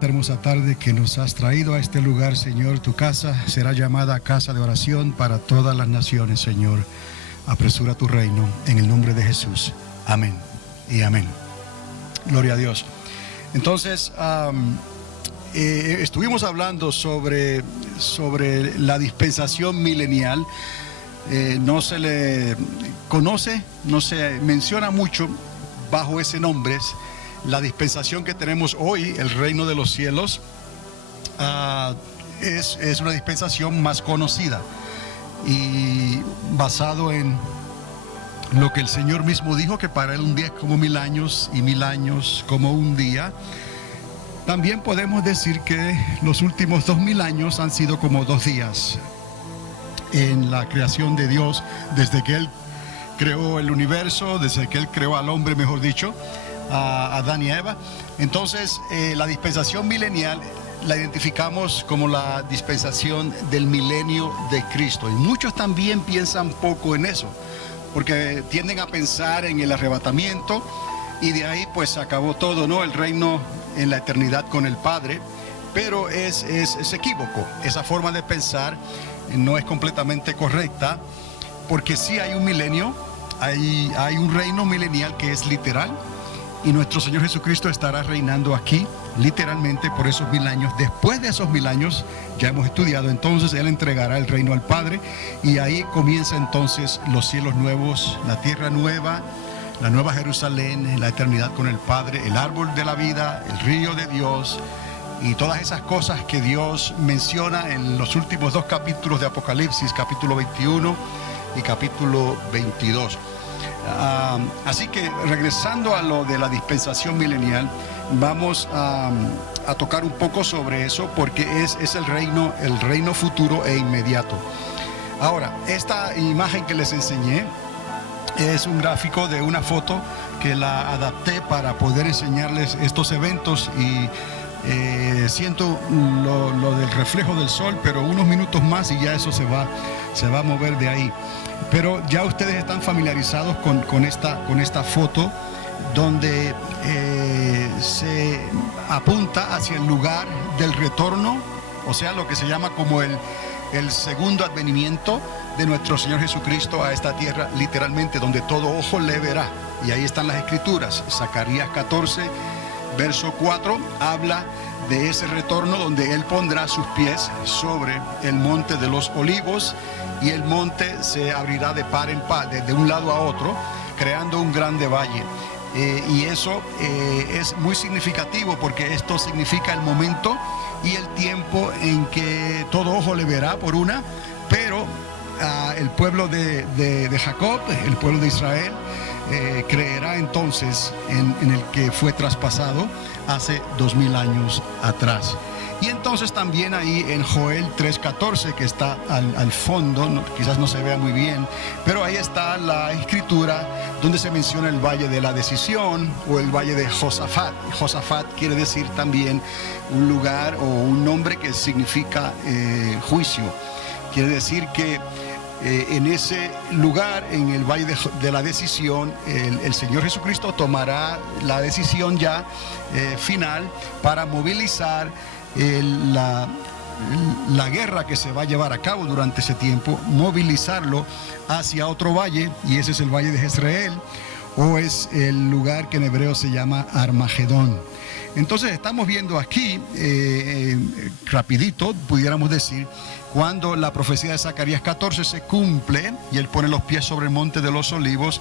Hermosa tarde que nos has traído a este lugar, Señor. Tu casa será llamada casa de oración para todas las naciones, Señor. Apresura tu reino en el nombre de Jesús. Amén y amén. Gloria a Dios. Entonces, estuvimos hablando sobre la dispensación milenial. No se le conoce, no se menciona mucho bajo ese nombre. La dispensación que tenemos hoy, el reino de los cielos, es una dispensación más conocida y basado en lo que el Señor mismo dijo, que para Él un día es como 1000 años y 1000 años como un día. También podemos decir que los últimos 2000 años han sido como 2 días en la creación de Dios, desde que Él creó el universo, desde que Él creó al hombre, mejor dicho, a Adán y Eva. Entonces, la dispensación milenial la identificamos como la dispensación del milenio de Cristo. Y muchos también piensan poco en eso, porque tienden a pensar en el arrebatamiento y de ahí pues se acabó todo, ¿no? El reino en la eternidad con el Padre. Pero es equívoco. Esa forma de pensar no es completamente correcta, porque sí hay un milenio, hay un reino milenial que es literal. Y nuestro Señor Jesucristo estará reinando aquí, literalmente, por esos 1000 años. Después de esos 1000 años, ya hemos estudiado, entonces Él entregará el reino al Padre. Y ahí comienza entonces los cielos nuevos, la tierra nueva, la nueva Jerusalén, la eternidad con el Padre, el árbol de la vida, el río de Dios y todas esas cosas que Dios menciona en los últimos 2 capítulos de Apocalipsis, capítulo 21 y capítulo 22. Así que regresando a lo de la dispensación milenial, vamos a tocar un poco sobre eso, porque es el reino futuro e inmediato. Ahora, esta imagen que les enseñé es un gráfico de una foto que la adapté para poder enseñarles estos eventos, y siento lo del reflejo del sol, pero unos minutos más y ya eso se va a mover de ahí. Pero ya ustedes están familiarizados con esta foto, donde se apunta hacia el lugar del retorno, o sea, lo que se llama como el segundo advenimiento de nuestro Señor Jesucristo a esta tierra, literalmente, donde todo ojo le verá. Y ahí están las escrituras. Zacarías 14, verso 4, habla de ese retorno donde Él pondrá sus pies sobre el monte de los olivos, y el monte se abrirá de par en par, de un lado a otro, creando un grande valle. Y eso es muy significativo, porque esto significa el momento y el tiempo en que todo ojo le verá por una, pero el pueblo de Jacob, el pueblo de Israel, creerá entonces en el que fue traspasado hace 2000 años atrás. Y entonces también ahí en Joel 3:14, que está al fondo, quizás no se vea muy bien, pero ahí está la escritura donde se menciona el valle de la decisión, o el valle de Josafat. Josafat quiere decir también un lugar o un nombre que significa juicio. Quiere decir que en ese lugar, en el valle de la decisión, el Señor Jesucristo tomará la decisión ya final para movilizar la guerra que se va a llevar a cabo durante ese tiempo, movilizarlo hacia otro valle, y ese es el valle de Jezreel, o es el lugar que en hebreo se llama Armagedón. Entonces estamos viendo aquí, rapidito, pudiéramos decir, cuando la profecía de Zacarías 14 se cumple y Él pone los pies sobre el monte de los olivos.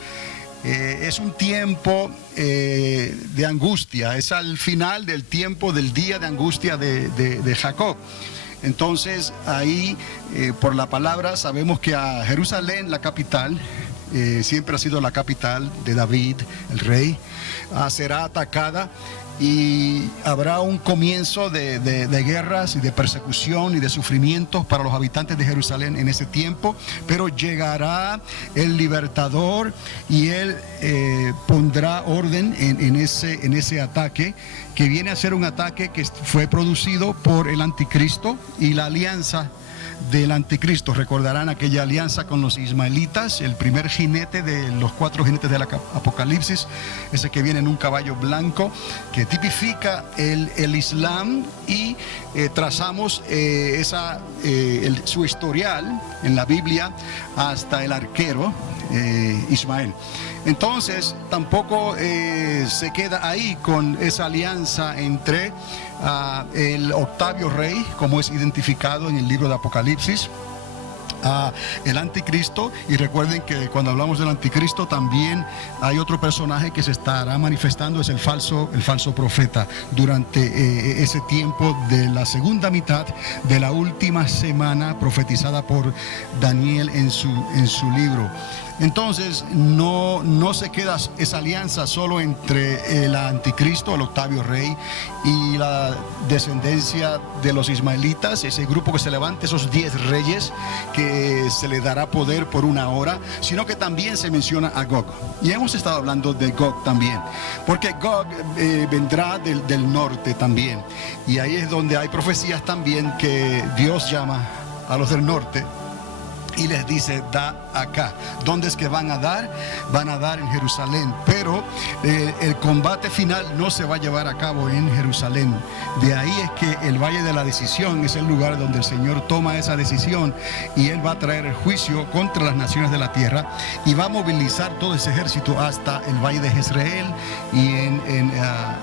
Es un tiempo de angustia, es al final del tiempo del día de angustia de Jacob. Entonces ahí, por la palabra, sabemos que a Jerusalén, la capital, siempre ha sido la capital de David, el rey, será atacada, y habrá un comienzo de guerras y de persecución y de sufrimientos para los habitantes de Jerusalén en ese tiempo. Pero llegará el libertador, y Él pondrá orden en ese ataque, que viene a ser un ataque que fue producido por el anticristo y la alianza del anticristo. Recordarán aquella alianza con los ismaelitas, el primer jinete de los 4 jinetes del Apocalipsis, ese que viene en un caballo blanco, que tipifica el Islam, y trazamos su historial en la Biblia hasta el arquero Ismael. Entonces tampoco se queda ahí con esa alianza entre el octavio rey, como es identificado en el libro de Apocalipsis, el anticristo. Y recuerden que cuando hablamos del anticristo también hay otro personaje que se estará manifestando, es el falso profeta, durante ese tiempo de la segunda mitad de la última semana profetizada por Daniel en su libro. Entonces no se queda esa alianza solo entre el anticristo, el octavio rey, y la descendencia de los ismaelitas, ese grupo que se levanta, esos 10 reyes que se le dará poder por una hora, sino que también se menciona a Gog. Y hemos estado hablando de Gog también, porque Gog vendrá del norte también, y ahí es donde hay profecías también que Dios llama a los del norte y les dice: da acá. ¿Dónde es que van a dar? Van a dar en Jerusalén, pero el combate final no se va a llevar a cabo en Jerusalén. De ahí es que el Valle de la Decisión es el lugar donde el Señor toma esa decisión, y Él va a traer el juicio contra las naciones de la tierra, y va a movilizar todo ese ejército hasta el Valle de Jezreel y en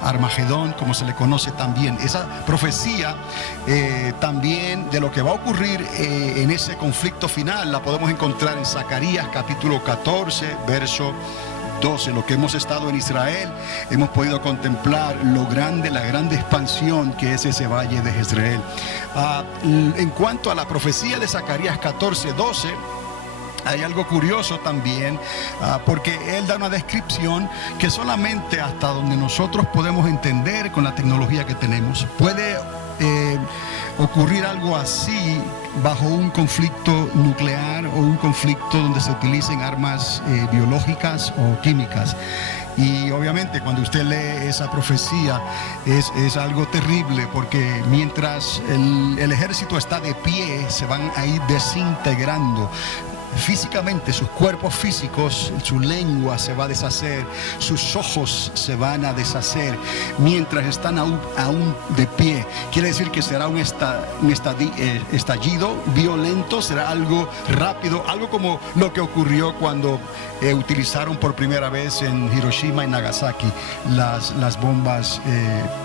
Armagedón, como se le conoce también. Esa profecía también de lo que va a ocurrir en ese conflicto final la podemos encontrar en Zacarías capítulo 14, verso 12. Lo que hemos estado en Israel, hemos podido contemplar la grande expansión que es ese valle de Jezreel. En cuanto a la profecía de Zacarías 14, 12, hay algo curioso también, porque él da una descripción que solamente hasta donde nosotros podemos entender con la tecnología que tenemos, puede ocurrir algo así bajo un conflicto nuclear o un conflicto donde se utilicen armas biológicas o químicas. Y obviamente cuando usted lee esa profecía es algo terrible, porque mientras el ejército está de pie, se van a ir desintegrando físicamente, sus cuerpos físicos, su lengua se va a deshacer, sus ojos se van a deshacer mientras están aún de pie. Quiere decir que será un estallido violento, será algo rápido, algo como lo que ocurrió cuando utilizaron por primera vez en Hiroshima y Nagasaki las bombas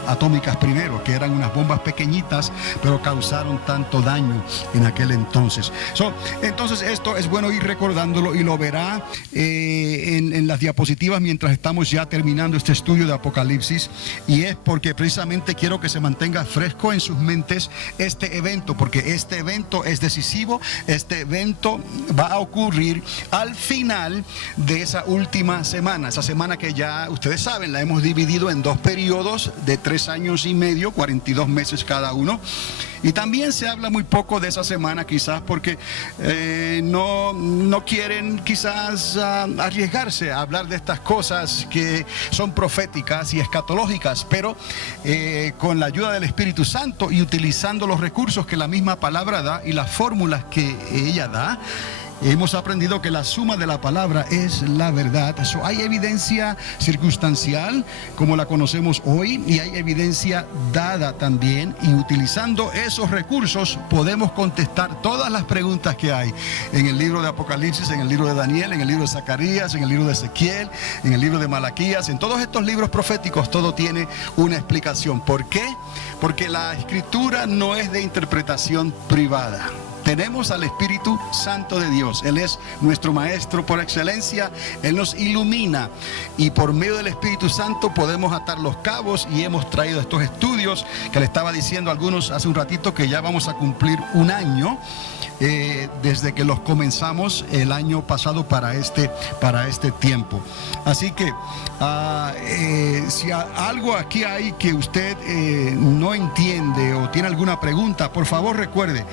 atómicas primero, que eran unas bombas pequeñitas, pero causaron tanto daño en aquel entonces. Entonces esto es bueno ir recordándolo, y lo verá en las diapositivas mientras estamos ya terminando este estudio de Apocalipsis, y es porque precisamente quiero que se mantenga fresco en sus mentes este evento, porque este evento es decisivo. Este evento va a ocurrir al final de esa última semana, esa semana que ya ustedes saben, la hemos dividido en 2 periodos de 3 años y medio, 42 meses cada uno. Y también se habla muy poco de esa semana, quizás porque no quieren quizás arriesgarse a hablar de estas cosas que son proféticas y escatológicas, pero con la ayuda del Espíritu Santo y utilizando los recursos que la misma palabra da y las fórmulas que ella da, hemos aprendido que la suma de la palabra es la verdad. Hay evidencia circunstancial como la conocemos hoy, y hay evidencia dada también, y utilizando esos recursos podemos contestar todas las preguntas que hay en el libro de Apocalipsis, en el libro de Daniel, en el libro de Zacarías, en el libro de Ezequiel, en el libro de Malaquías. En todos estos libros proféticos todo tiene una explicación. ¿Por qué? Porque la escritura no es de interpretación privada. Tenemos al Espíritu Santo de Dios. Él es nuestro maestro por excelencia. Él nos ilumina, y por medio del Espíritu Santo podemos atar los cabos, y hemos traído estos estudios que le estaba diciendo a algunos hace un ratito que ya vamos a cumplir un año desde que los comenzamos el año pasado para este tiempo. Así que si algo aquí hay que usted no entiende o tiene alguna pregunta, por favor recuerde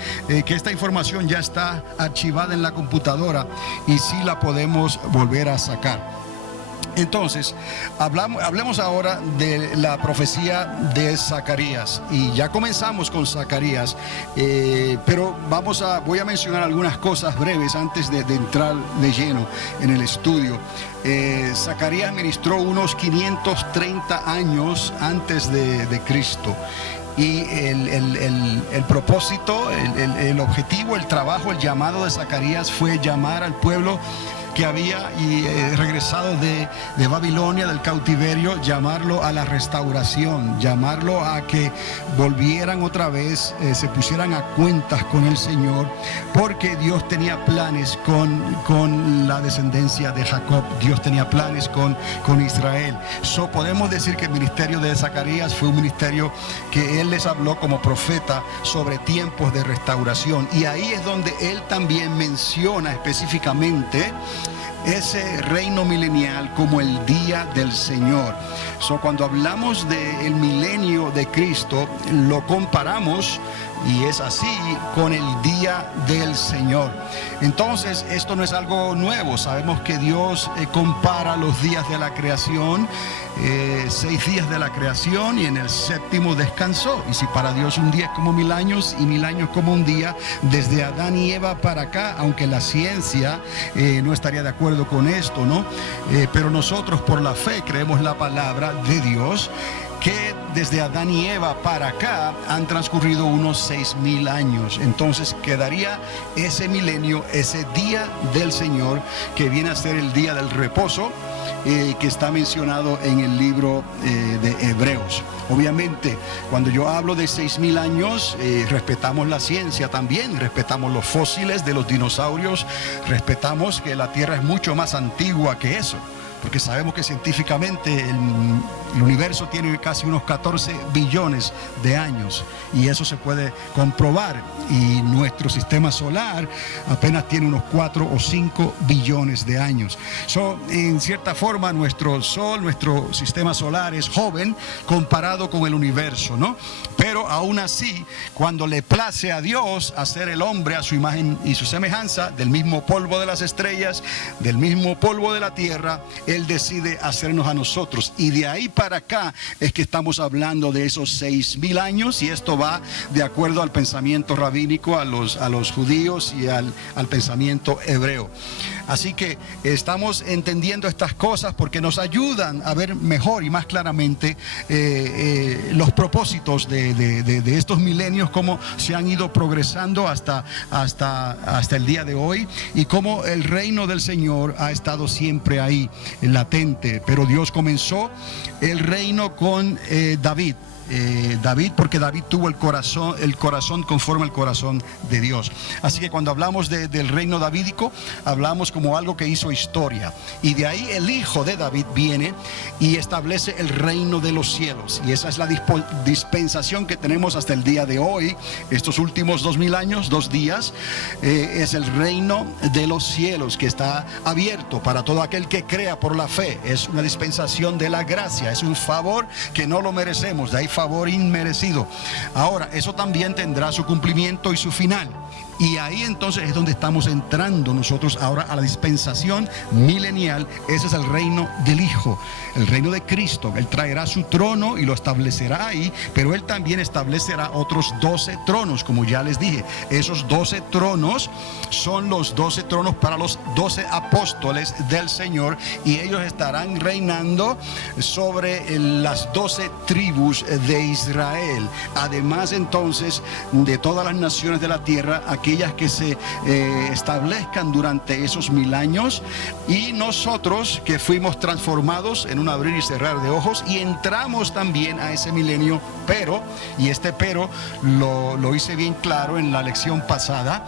que esta información ya está archivada en la computadora y sí la podemos volver a sacar. Entonces, hablemos ahora de la profecía de Zacarías. Y ya comenzamos con Zacarías, pero voy a mencionar algunas cosas breves antes de entrar de lleno en el estudio. Zacarías ministró unos 530 años antes de Cristo. Y el propósito, el objetivo, el trabajo, el llamado de Zacarías fue llamar al pueblo que había regresado de Babilonia, del cautiverio, llamarlo a la restauración, llamarlo a que volvieran otra vez, se pusieran a cuentas con el Señor, porque Dios tenía planes con la descendencia de Jacob. Dios tenía planes con Israel. Podemos decir que el ministerio de Zacarías fue un ministerio que él les habló como profeta sobre tiempos de restauración, y ahí es donde él también menciona específicamente ese reino milenial como el día del Señor. Cuando hablamos del milenio de Cristo, lo comparamos, y es así, con el día del Señor. Entonces, esto no es algo nuevo. Sabemos que Dios compara los días de la creación, 6 días de la creación, y en el 7º descansó. Y si para Dios un día es como 1000 años y 1000 años como un día, desde Adán y Eva para acá, aunque la ciencia no estaría de acuerdo con esto, ¿no? Pero nosotros por la fe creemos la palabra de Dios, que desde Adán y Eva para acá han transcurrido unos 6000 años. Entonces quedaría ese milenio, ese día del Señor, que viene a ser el día del reposo, que está mencionado en el libro de Hebreos. Obviamente, cuando yo hablo de 6000 años, respetamos la ciencia también, respetamos los fósiles de los dinosaurios, respetamos que la Tierra es mucho más antigua que eso, porque sabemos que científicamente el universo tiene casi unos 14 billones de años, y eso se puede comprobar, y nuestro sistema solar apenas tiene unos 4 o 5 billones de años. En cierta forma, nuestro sol, nuestro sistema solar es joven comparado con el universo, ¿no? Pero aún así, cuando le place a Dios hacer el hombre a su imagen y su semejanza, del mismo polvo de las estrellas, del mismo polvo de la tierra, Él decide hacernos a nosotros. Y de ahí para acá es que estamos hablando de esos 6000 años, y esto va de acuerdo al pensamiento rabínico, a los judíos y al pensamiento hebreo. Así que estamos entendiendo estas cosas porque nos ayudan a ver mejor y más claramente los propósitos de estos milenios, cómo se han ido progresando hasta el día de hoy, y cómo el reino del Señor ha estado siempre ahí, latente. Pero Dios comenzó el reino con David, porque David tuvo el corazón conforme al corazón de Dios. Así que cuando hablamos del reino davídico, hablamos como algo que hizo historia, y de ahí el hijo de David viene y establece el reino de los cielos, y esa es la dispensación que tenemos hasta el día de hoy. Estos últimos 2000 años, 2 días, es el reino de los cielos, que está abierto para todo aquel que crea por la fe. Es una dispensación de la gracia, es un favor que no lo merecemos, de ahí favor inmerecido. Ahora, eso también tendrá su cumplimiento y su final. Y ahí entonces es donde estamos entrando nosotros ahora a la dispensación milenial. Ese es el reino del Hijo, el reino de Cristo. Él traerá su trono y lo establecerá ahí, pero Él también establecerá otros 12 tronos, como ya les dije. Esos 12 tronos son los 12 tronos para los 12 apóstoles del Señor, y ellos estarán reinando sobre las 12 tribus de Israel. Además entonces de todas las naciones de la tierra, aquellas que se establezcan durante esos 1000 años, y nosotros que fuimos transformados en un abrir y cerrar de ojos y entramos también a ese milenio. Pero, y este pero lo hice bien claro en la lección pasada,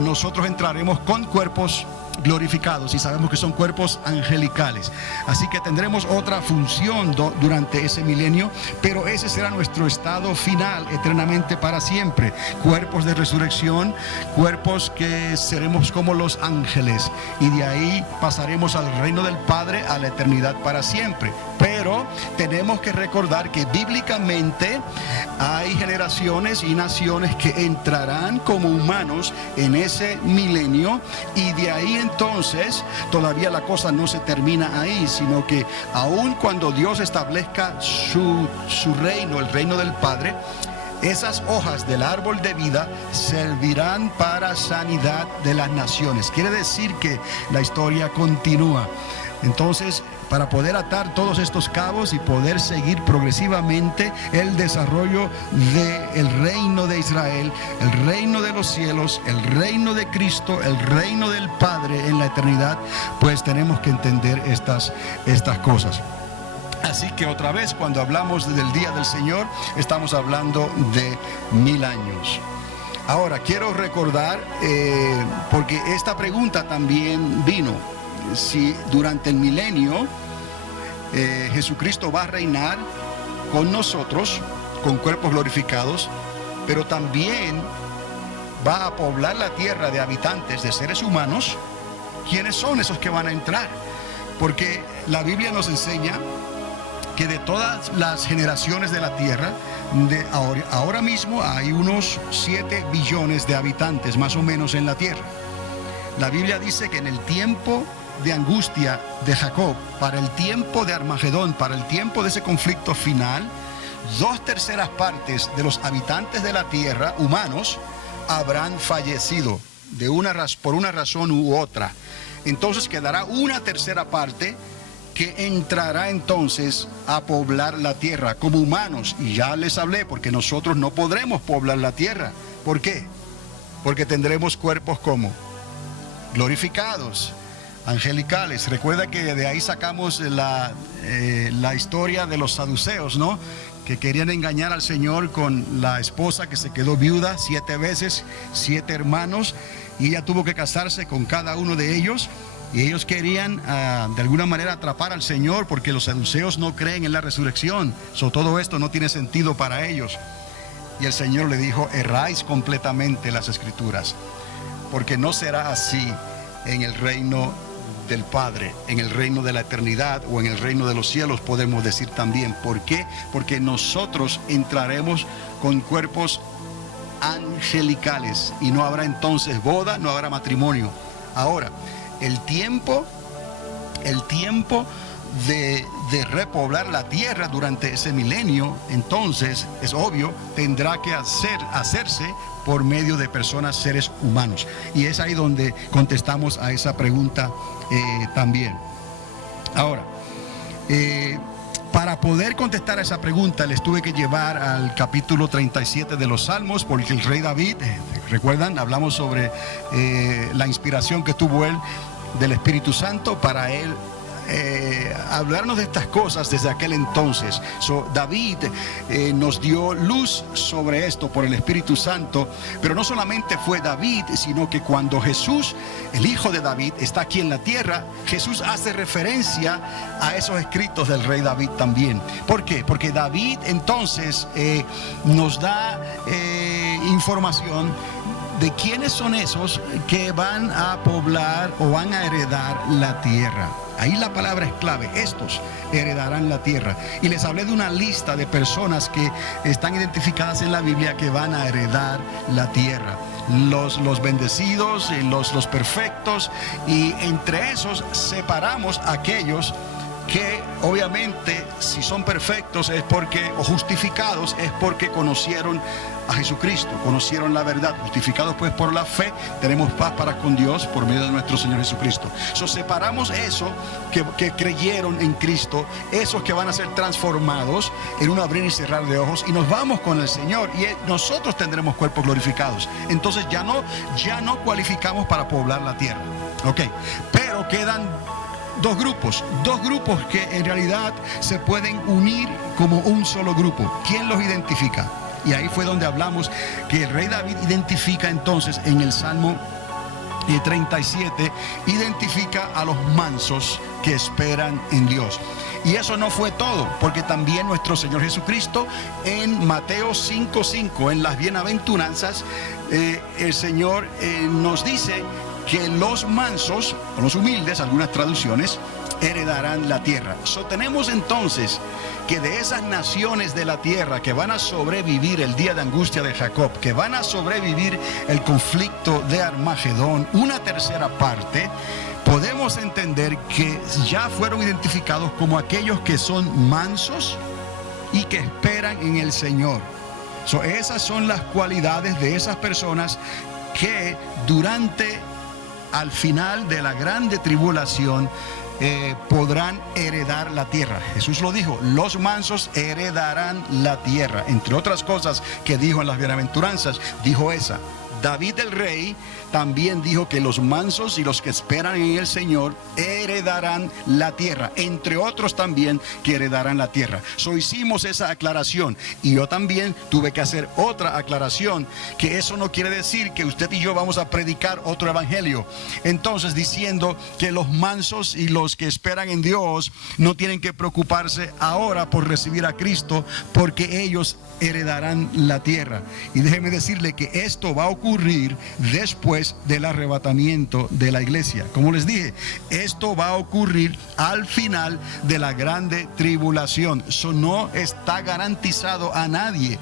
nosotros entraremos con cuerpos glorificados, y sabemos que son cuerpos angelicales. Así que tendremos otra función durante ese milenio, pero ese será nuestro estado final eternamente para siempre. Cuerpos de resurrección, cuerpos que seremos como los ángeles, y de ahí pasaremos al reino del Padre, a la eternidad para siempre. Pero tenemos que recordar que bíblicamente hay generaciones y naciones que entrarán como humanos en ese milenio, y de ahí entonces todavía la cosa no se termina ahí, sino que aun cuando Dios establezca su reino, el reino del Padre, esas hojas del árbol de vida servirán para sanidad de las naciones. Quiere decir que la historia continúa. Entonces, para poder atar todos estos cabos y poder seguir progresivamente el desarrollo del reino de Israel, el reino de los cielos, el reino de Cristo, el reino del Padre en la eternidad, pues tenemos que entender estas cosas. Así que otra vez, cuando hablamos del día del Señor, estamos hablando de 1000 años. Ahora, quiero recordar, porque esta pregunta también vino, si durante el milenio Jesucristo va a reinar con nosotros, con cuerpos glorificados, pero también va a poblar la tierra de habitantes, de seres humanos. ¿Quiénes son esos que van a entrar? Porque la Biblia nos enseña que de todas las generaciones de la tierra, ahora mismo hay unos 7 billones de habitantes más o menos en la tierra. La Biblia dice que en el tiempo de angustia de Jacob, para el tiempo de Armagedón, para el tiempo de ese conflicto final, 2/3 partes de los habitantes de la tierra, humanos, habrán fallecido por una razón u otra. Entonces quedará 1/3 parte que entrará entonces a poblar la tierra como humanos. Y ya les hablé, porque nosotros no podremos poblar la tierra. ¿Por qué? Porque tendremos cuerpos como glorificados, angelicales. Recuerda que de ahí sacamos la historia de los saduceos, ¿no? Que querían engañar al Señor con la esposa que se quedó viuda 7 veces, 7 hermanos, y ella tuvo que casarse con cada uno de ellos. Y ellos querían de alguna manera atrapar al Señor, porque los saduceos no creen en la resurrección. Todo esto no tiene sentido para ellos. Y el Señor le dijo: erráis completamente las Escrituras, porque no será así en el reino del Padre, en el reino de la eternidad o en el reino de los cielos, podemos decir también. ¿Por qué? Porque nosotros entraremos con cuerpos angelicales y no habrá entonces boda, no habrá matrimonio. Ahora, el tiempo de repoblar la tierra durante ese milenio, entonces, es obvio, tendrá que hacerse por medio de personas, seres humanos. Y es ahí donde contestamos a esa pregunta también. Ahora, para poder contestar a esa pregunta, les tuve que llevar al capítulo 37 de los Salmos, porque el rey David, recuerdan, hablamos sobre la inspiración que tuvo él del Espíritu Santo para él hablarnos de estas cosas desde aquel entonces. David nos dio luz sobre esto por el Espíritu Santo, pero no solamente fue David, sino que cuando Jesús, el hijo de David, está aquí en la tierra, Jesús hace referencia a esos escritos del rey David también. ¿Por qué? Porque David entonces nos da información de quiénes son esos que van a poblar o van a heredar la tierra. Ahí la palabra es clave: estos heredarán la tierra. Y les hablé de una lista de personas que están identificadas en la Biblia que van a heredar la tierra. Los bendecidos, los perfectos, y entre esos separamos a aquellos que obviamente, si son perfectos es porque, o justificados, es porque conocieron a Jesucristo, conocieron la verdad. Justificados pues por la fe, tenemos paz para con Dios por medio de nuestro Señor Jesucristo. Separamos eso que creyeron en Cristo, esos que van a ser transformados en un abrir y cerrar de ojos, y nos vamos con el Señor, y nosotros tendremos cuerpos glorificados. Entonces ya no cualificamos para poblar la tierra. Ok, pero quedan dos grupos que en realidad se pueden unir como un solo grupo. ¿Quién los identifica? Y ahí fue donde hablamos que el rey David identifica entonces en el Salmo 37, identifica a los mansos que esperan en Dios. Y eso no fue todo, porque también nuestro Señor Jesucristo en Mateo 5:5, en las bienaventuranzas, el Señor nos dice que los mansos, o los humildes, algunas traducciones, heredarán la tierra. Tenemos entonces que de esas naciones de la tierra que van a sobrevivir el día de angustia de Jacob, que van a sobrevivir el conflicto de Armagedón, una tercera parte, podemos entender que ya fueron identificados como aquellos que son mansos y que esperan en el Señor. Esas son las cualidades de esas personas que al final de la grande tribulación podrán heredar la tierra. Jesús lo dijo, los mansos heredarán la tierra. Entre otras cosas que dijo en las bienaventuranzas, dijo esa. David el rey también dijo que los mansos y los que esperan en el Señor heredarán la tierra, entre otros también que heredarán la tierra. Hicimos esa aclaración y yo también tuve que hacer otra aclaración, que eso no quiere decir que usted y yo vamos a predicar otro evangelio. Entonces, diciendo que los mansos y los que esperan en Dios no tienen que preocuparse ahora por recibir a Cristo, porque ellos heredarán la tierra. Y déjeme decirle que esto va a ocurrir después del arrebatamiento de la iglesia. Como les dije, esto va a ocurrir al final de la grande tribulación. Eso no está garantizado a nadie.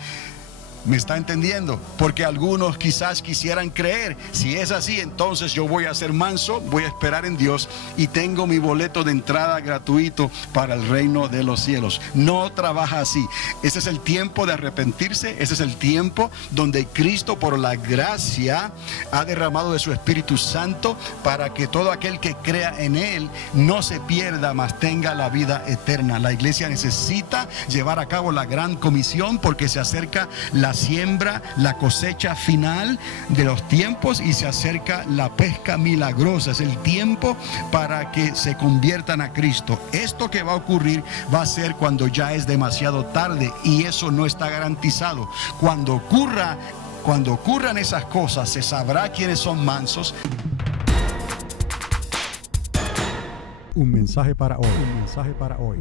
¿Me está entendiendo? Porque algunos quizás quisieran creer, si es así, entonces yo voy a ser manso, voy a esperar en Dios y tengo mi boleto de entrada gratuito para el reino de los cielos. No trabaja así. Ese es el tiempo de arrepentirse, ese es el tiempo donde Cristo, por la gracia, ha derramado de su Espíritu Santo para que todo aquel que crea en Él no se pierda, mas tenga la vida eterna. La iglesia necesita llevar a cabo la gran comisión porque se acerca la siembra, la cosecha final de los tiempos y se acerca la pesca milagrosa. Es el tiempo para que se conviertan a Cristo. Esto que va a ocurrir va a ser cuando ya es demasiado tarde y eso no está garantizado. Cuando ocurran esas cosas, se sabrá quiénes son mansos. Un mensaje para hoy.